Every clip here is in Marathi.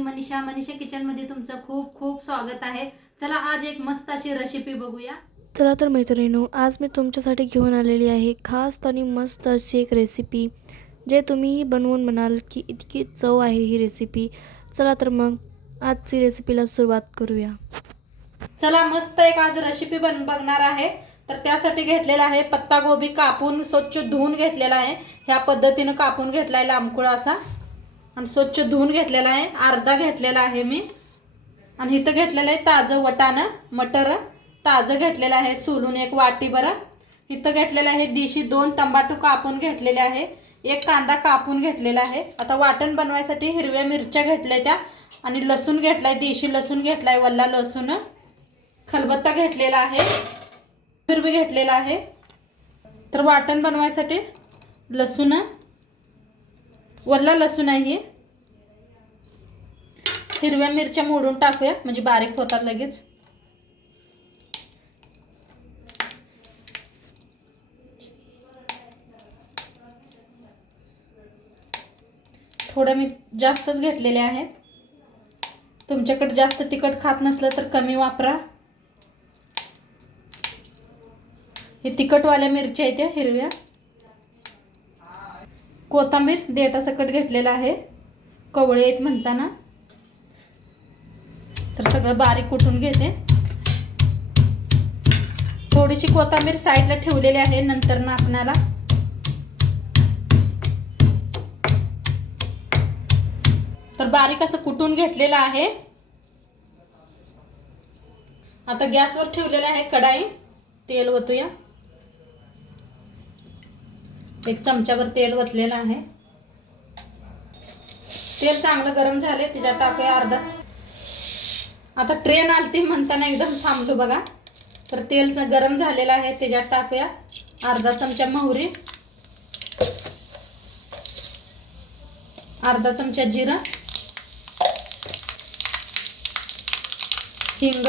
मी मनीषा किचनमध्ये तुमचं खूप खूप स्वागत आहे। चला आज एक मस्त अशी रेसिपी बघूया। चला तर मैत्रिणींनो, आज मी तुमच्यासाठी घेऊन आलेली आहे खास आणि मस्त अशी एक रेसिपी, जे तुम्ही बनवून म्हणाल की इतकी चव आहे ही रेसिपी। चला तर मग आजची रेसिपीला सुरुवात करूया। चला मस्त एक आज रेसिपी बघणार आहे। तर त्यासाठी घेतलेला आहे पत्ता गोबी, कापून स्वच्छ धुवून घेतलेला आहे। ह्या पद्धतीने कापून घेतलाय लांबकुळा असा आणि स्वच्छ धुवून घेतलेला आहे। अर्धा घेतलेला आहे मी आणि इथं घेतलेलं आहे ताजं वटाणा मटर ताजं घेतलेलं आहे सोलून एक वाटी भर। इथं घेतलेलं आहे देशी 2 टमाटो कापून घेतलेले आहे, एक कांदा कापून घेतलेला आहे। आता वाटण बनवायसाठी हिरव्या मिरच्या घेतल्या त्या आणि लसूण घेतलाय, देशी लसूण घेतलाय, वल्ला लसूण, खलबत्ता घेतलेला आहे, मिरची घेतलेला आहे। तर वाटण बनवायसाठी लसूण, वल्ला लसूण आहे, हिरव्या मिरच्या मोडून टाकूया म्हणजे बारीक होतात लगेच। थोडं मी जास्तच घेतलेले आहेत, तुमच्याकडे जास्त तिखट खात नसलं तर कमी वापरा। हे तिखटवाल्या मिरच्या आहेत त्या हिरव्या। कोथिंबीर देठासकट घेतलेला आहे, कवळे आहेत म्हणताना। तर सगळं बारीक कुटून घेते। थोडीशी कोथिंबीर साईडला ठेवलेली आहे, नंतर ना आपणाला तर बारीक असं कुटून घेतलेलं आहे। आता गॅसवर ठेवलेलं आहे कढाई, तेल ओतूया। एक चमचाभर तेल ओतलेलं आहे। तेल चांगलं गरम झाले त्याच्यात टाकूया अर्धा। आता ट्रेन आलती म्हणताना एकदम थांबलो बघा। तर तेल गरम झालेलं आहे त्याच्यात टाकूया अर्धा चमचा मोहरी, अर्धा चमचा जिरा, हिंग,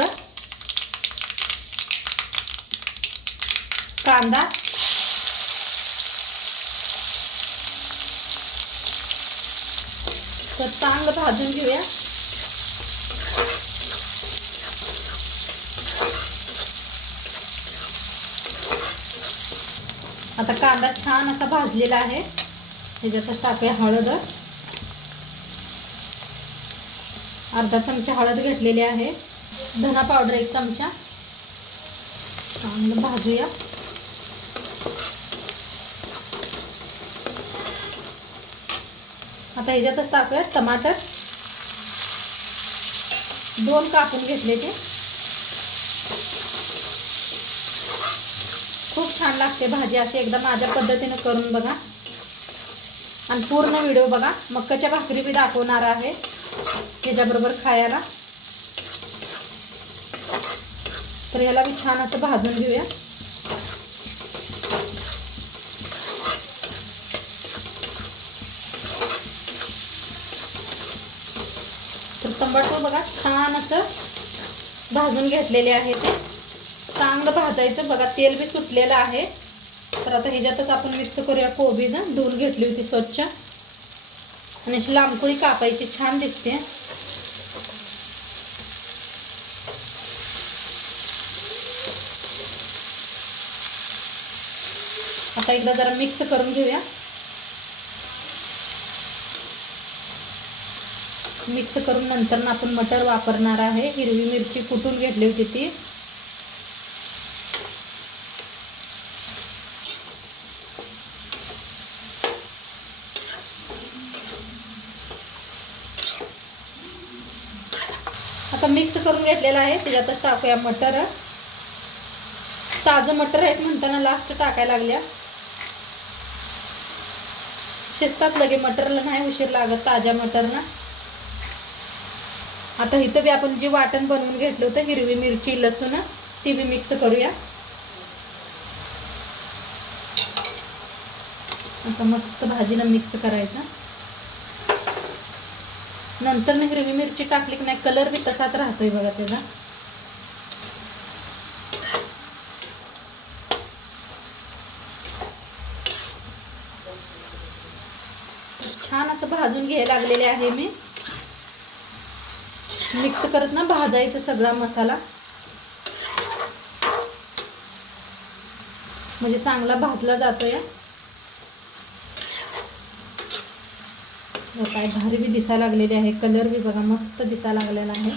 कांदा, तर चांगलं भाजून घेऊया। आता कांदा छान असा भाजलेला आहे, त्याच्यातच टाकूया हळद, अर्धा चमचा हळद घेतलेली आहे, धना पावडर 1 चमचा, चांगलं भाजूया। आता ह्याच्यातच टाकूया टमाटर, 2 कापून घेतले ते। खूप छान लागते भाजी अशी, एकदा माझ्या पद्धतीने करून बघा आणि पूर्ण व्हिडिओ बघा। मक्काच्या भाकरी बी दाखवणार आहे ह्याच्याबरोबर खायला। तर ह्याला बी छान असं भाजून घेऊया। तर टमाटर बघा छान असं भाजून घेतलेले आहे, ते चांगलं भाजायचं बघा, तेल बी सुटलेलं आहे। तर आता ह्याच्यातच आपण मिक्स करूया कोबी, धुवून घेतली होती स्वच्छ आणि अशी लांबकुळी कापायची, छान दिसते। आता एकदा जरा मिक्स करून घेऊया। मिक्स करून नंतर आपण मटर वापरणार आहे, हिरवी मिरची कुटून घेतली होती ती। आता मिक्स करून घेतलेला आहे त्याच्यातच टाकूया मटर। ताजं मटर आहेत म्हणताना लास्ट टाकायला लागल्या, शिजतात लगे मटरला, नाही उशीर लागत ताज्या मटरना। आता इथं बी आपण जे वाटण बनवून घेतलं होतं हिरवी मिरची लसूण, ती बी मिक्स करूया। आता मस्त भाजीला मिक्स करायचं, नंतर ना हिरवी मिरची टाकली की नाही कलर बी तसाच राहतोय बघा त्याचा। छान असं भाजून घ्यायला लागलेले आहे मी। मिक्स करत ना भाजायचं सगळा मसाला, म्हणजे चांगला भाजला जातोय. काय भारी बी दिसायला लागलेली आहे, कलर बी बघा मस्त दिसायला लागलेला आहे.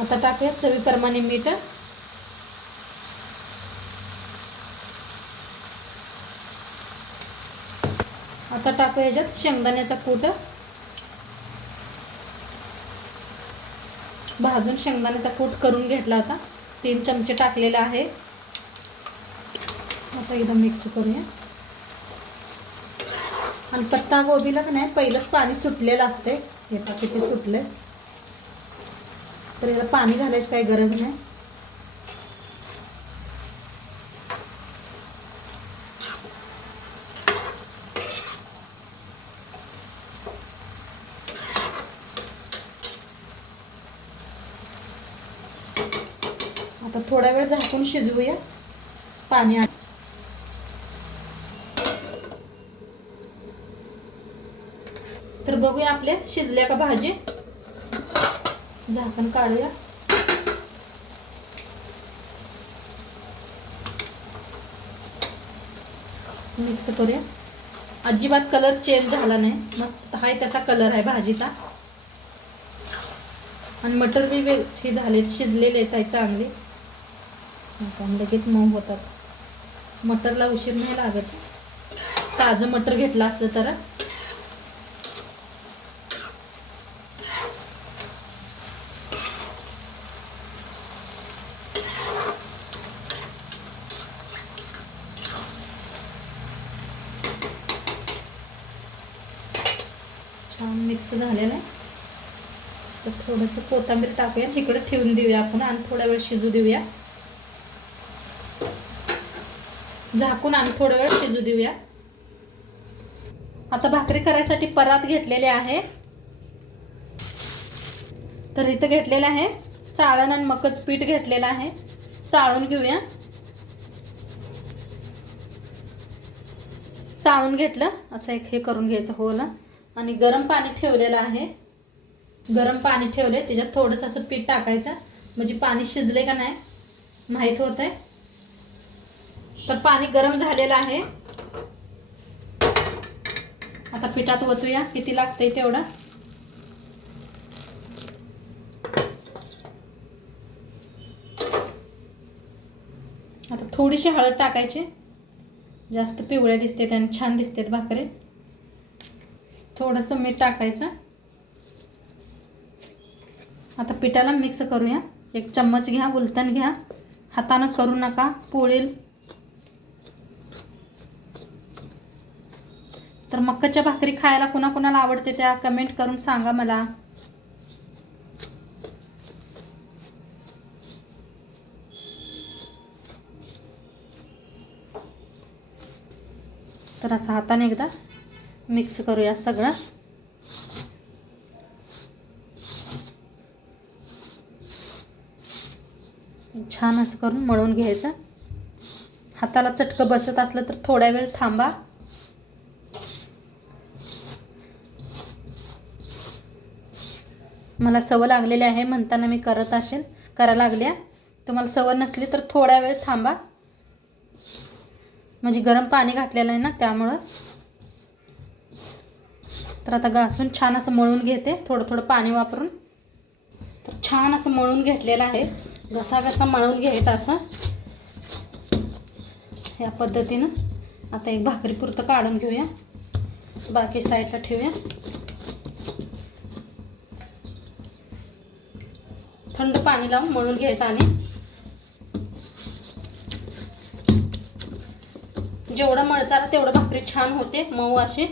आता टाकूया चवीप्रमाणे मीठ. आता टाकूया याच्यात शेंगदाण्याचा कूट. भाजून शेंगदाण्याचा कूट करून घेतला होता, 3 चमचे टाकलेला आहे. आता एकदा मिक्स करूया. आणि पत्ता गोबीला का नाही पहिलंच पाणी सुटलेलं असते, हे पहा किती सुटले, तर याला पाणी घालायची काही गरज नाही. आता थोडा वेळ झाकून शिजवूया पाणी. तर बघूया आपल्या शिजल्या का भाजी. झाकण काढूया. मिक्स करूया. अजिबात कलर चेंज झाला नाही, मस्त हाय तसा कलर आहे भाजीचा. आणि मटर बी हे झाले, शिजलेले आहेत चांगले, लगेच मऊ होतात. मटरला उशीर नाही लागत, ताजं मटर घेतलं असलं तर. छान मिक्स झालेलं आहे. तर थोडंसं कोथिंबीर टाकूया, इकडे ठेवून देऊया आपण आणि थोडा वेळ शिजू देऊया. झाकून आणि थोडा वेळ शिजू देऊया. आता भाकरी करायसाठी परात घेतलेले आहे. तर इथं घेतलेलं आहे चाळण आणि मकच पीठ घेतलेलं आहे. चाळून घेऊया. चाळून घेतलं असं एक हे करून घ्यायचं होल. आणि गरम पाणी ठेवलेलं आहे. गरम पाणी ठेवले, त्याच्यात थोडंसं असं पीठ टाकायचं, म्हणजे पाणी शिजले का नाही माहीत होत आहे. तर पाणी गरम झालेलं आहे. आता पिठात ओतूया, किती लागतंय तेवढं. आता थोडीशी हळद टाकायची, जास्त पिवळ्या दिसते आणि छान दिसतात भाकरी. थोडंसं मीठ टाकायचं. आता पिठाला मिक्स करूया. 1 चम्मच घ्या, उलटण घ्या, हातानं करू नका, पोळील. तर मक्काच्या भाकरी खायला कुणाकुणाला आवडते त्या कमेंट करून सांगा मला. तर असं हाताने एकदा मिक्स करूया सगळं. छान असं करून मळून घ्यायचं. हाताला चटकं बसत असलं तर थोडा वेळ थांबा. मला सवय लागलेली आहे म्हणताना मी करत असेल, करायला लागल्या. तुम्हाला सवय नसली तर थोडा वेळ थांबा, म्हणजे गरम पाणी घातलेलं आहे ना त्यामुळं. तर आता घासून छान असं मळून घेते, थोडं थोडं पाणी वापरून. तर छान असं मळून घेतलेलं आहे. घसा मळून घ्यायचं असं या पद्धतीनं. आता एक भाकरी पुरतं काढून घेऊया, बाकी साईडला ठेवूया. थंड पाणी लावून मळून घ्यायचं. आणि जेवढं मळचाल तेवढं भाकरी छान होते, मऊ अशी.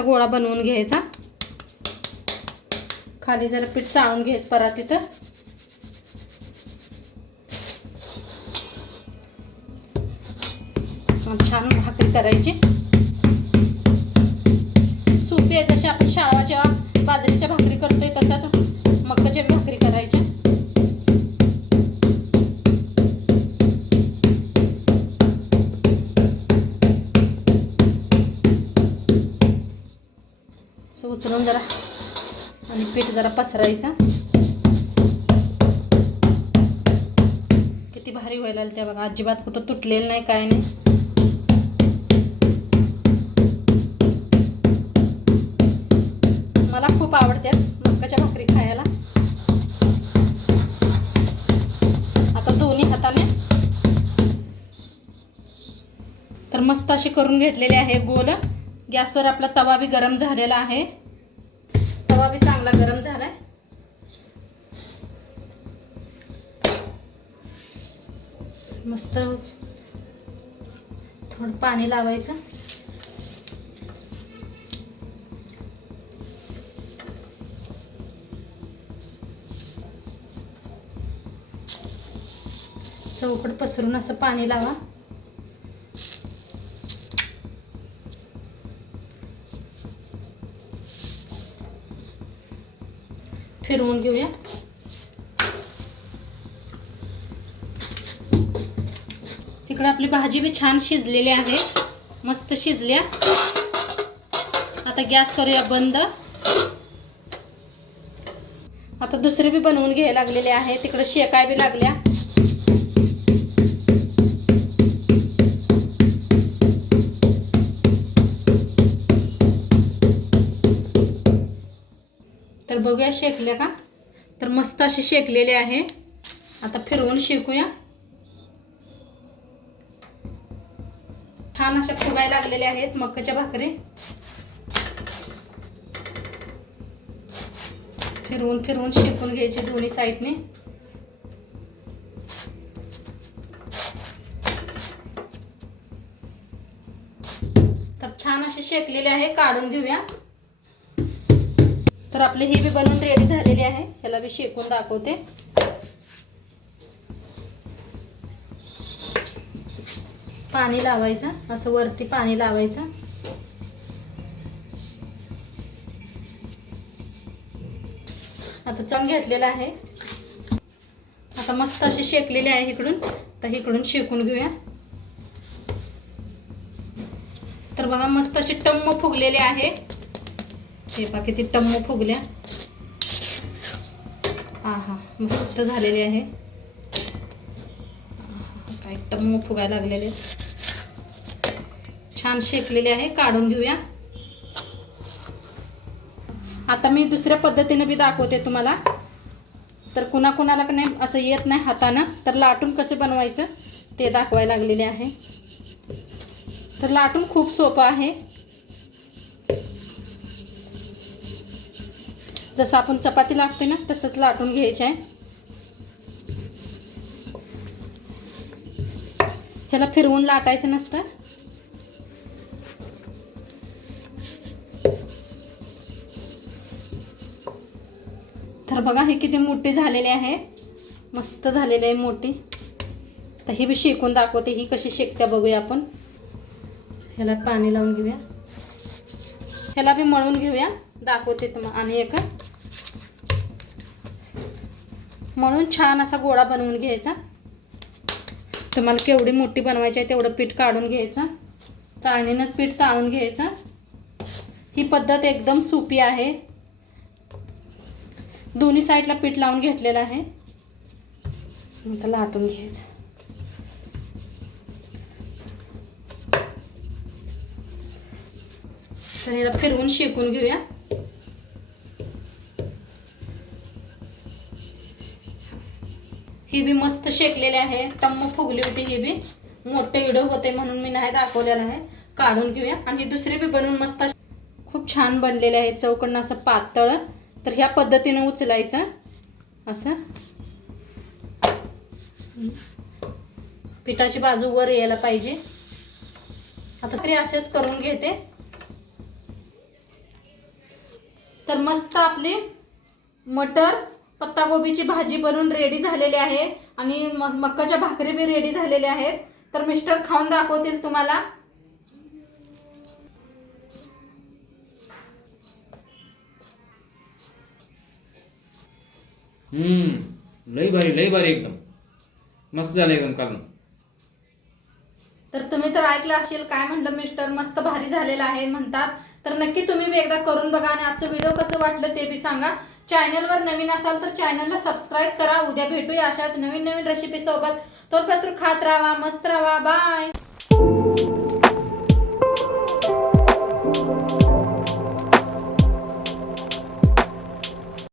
गोळा बनवून घ्यायचा. खाली जरा पीठ चाळून घ्यायचं परातीत. छान भाकरी करायची. सोपी आहे, जशी आपण शाळा जेव्हा बाजरीच्या भाकरी करतोय तसं आणि पीठ जरा पसरायचं. किती भारी व्हायला त्या बघा, अजिबात कुठं तुटलेलं नाही, काय नाही. मला खूप आवडतात मक्काच्या भाकरी खायला. आता दोन्ही हाताने तर मस्त अशी करून घेतलेली आहे गोल. गॅसवर आपला तवा बी गरम झालेला आहे. तवा बी चांगला गरम झालाय. मस्त थोडं पाणी लावायचं. चौकट पसरून असं पाणी लावा. फिरवून घेऊया. इकडे आपली भाजी बी छान शिजलेली आहे, मस्त शिजल्या. आता गॅस करूया बंद. आता दुसरी बी बनवून घ्यायला लागलेले आहे. तिकडे शेकाय बी लागल्या. तर बघूया शेकल्या का. तर मस्त असे शेकलेले आहे. आता फिरवून शेकूया. छान अशा फुगायला लागलेल्या आहेत मक्काच्या भाकरी. फिरवून फिरवून शेकून घ्यायचे दोन्ही साईडने. तर छान असे शेकलेले आहे, काढून घेऊया. तर आपली ही बी बनवून रेडी झालेली आहे. ह्याला बी शेकून दाखवते. पाणी लावायचं, असं वरती पाणी लावायचं. आता चम घेतलेला आहे. आता मस्त असे शेकलेले आहे इकडून. तर इकडून शेकून घेऊया. तर बघा मस्त असे टम्म फुगलेले आहे. हे पहा किती टम्म फुगल्या. आहा मस्त झालेले आहे. काय टम्म फुगायला लागलेले. छान शेकलेले आहे, काढून घेऊया. आता मी दुसऱ्या पद्धतीने बी दाखवते तुम्हाला. तर कुणाकुणाला नाही असं येत नाही हातानं, तर लाटून कसे बनवायचं ते दाखवायला लागलेले आहे. तर लाटून खूप सोपं आहे. जसं आपण चपाती लाटतोय ना तसंच लाटून घ्यायचं आहे. ह्याला फिरवून लाटायचं नसतं. तर बघा हे किती मोठी झालेली आहे, मस्त झालेली आहे मोठी. तर ही बी शेकून दाखवते, ही कशी शेकत्या बघूया आपण. ह्याला पाणी लावून घेऊया. ह्याला बी मळून घेऊया, दाखवते तुम्हाला. आणि एक मळून छान असा गोळा बनवून घ्यायचा. तुम्हाला केवढी मोठी बनवायची आहे तेवढं पीठ काढून घ्यायचं. चाळणीनं पीठ चाळून घ्यायचं. ही पद्धत एकदम सोपी आहे. दोन्ही साईडला पीठ लावून घेतलेलं आहे. आता लाटून घ्यायचं. तर याला फिरवून शेकून घेऊया. ही बी मस्त शेकलेली आहे, टम्म फुगली होती. ही बी मोठे व्हिडिओ होते म्हणून मी नाही दाखवलेला आहे. काढून घेऊया. आणि दुसरी बी बनवून मस्त खूप छान बनलेले आहे, चौकन असं पातळ. तर ह्या पद्धतीने उचलायचं असं. पिठाची बाजू वर यायला पाहिजे. आता तरी असेच करून घेते. तर मस्त आपली मटर पत्तागोबीची भाजी बनवून रेडी झालेली आहे. आणि मक्काच्या भाकरी बी रेडी झालेल्या आहेत. तर मिस्टर खाऊन दाखवतील तुम्हाला. लई भारी एकदम मस्त झालं एकदम कारण. तर तुम्ही तर ऐकलं असेल काय म्हणलं मिस्टर, मस्त भारी झालेला आहे म्हणतात. तर नक्की तुम्ही बी एकदा करून बघा आणि आजचं व्हिडिओ कसं वाटलं ते बी सांगा. चॅनलवर नवीन असाल तर चॅनलला सबस्क्राईब करा. उद्या भेटूया अशाच नवीन नवीन रेसिपी सोबत. तोपर्यंत खात राहा, मस्त राहा. बाय.